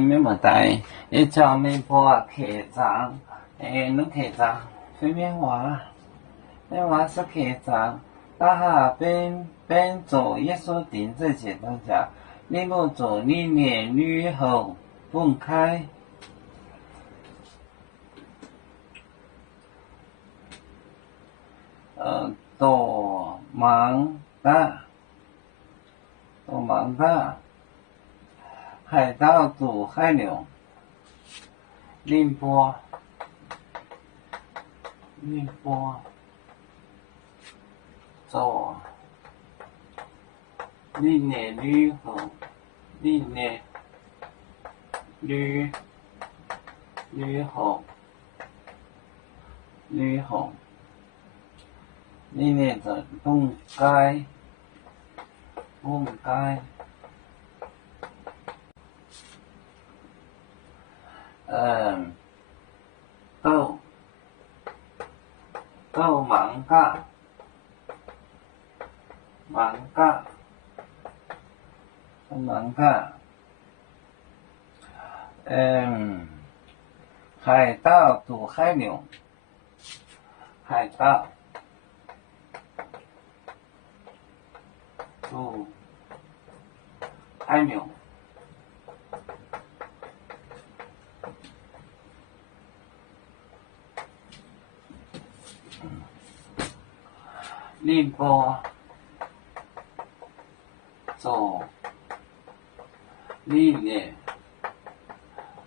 没问题。一叫你播客栈，你客栈随便玩，你玩是客栈，大下边做艺术定这些东西，你不做你年旅后分开。多忙的，海盗渡海流，宁波，走，历年旅后，历年旅后，历年的分开，都忙噶，海盗渡海流，海盗渡海流，宁波走，历年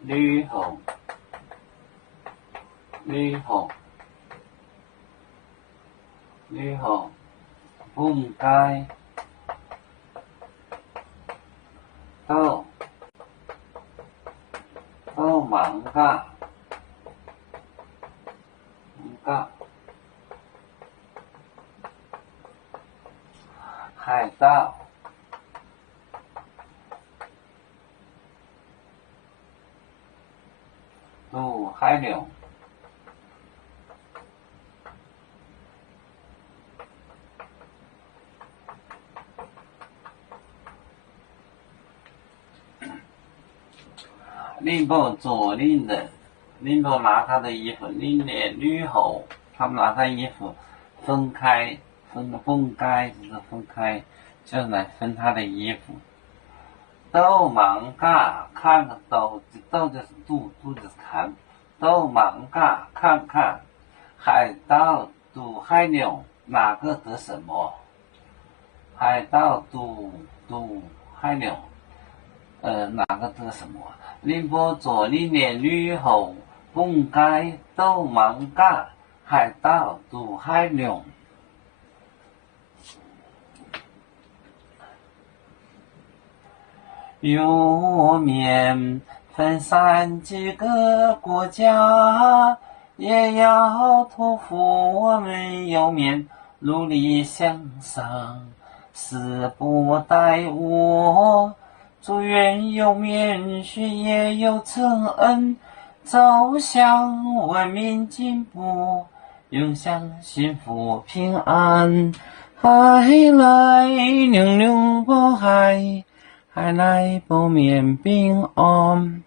旅后，分开，都忙噶，海盗渡海流，宁波做宁人，宁波拿他的衣服，历年旅后，他们拿他衣服分开，就是分开，就是来分他的衣服。都忙噶，看个都就是肚子看，都忙噶，看看，海盗渡海流，哪个得什么？海盗渡海流，哪个得什么？宁波做历年旅后，分开都忙噶，海盗渡海流。有面分散几个国家，也要托付我们有面努力向上，时不待我，祝愿有面学业有成恩，走向文明进步，永享幸福平安。海来流流过海，海来不免平安。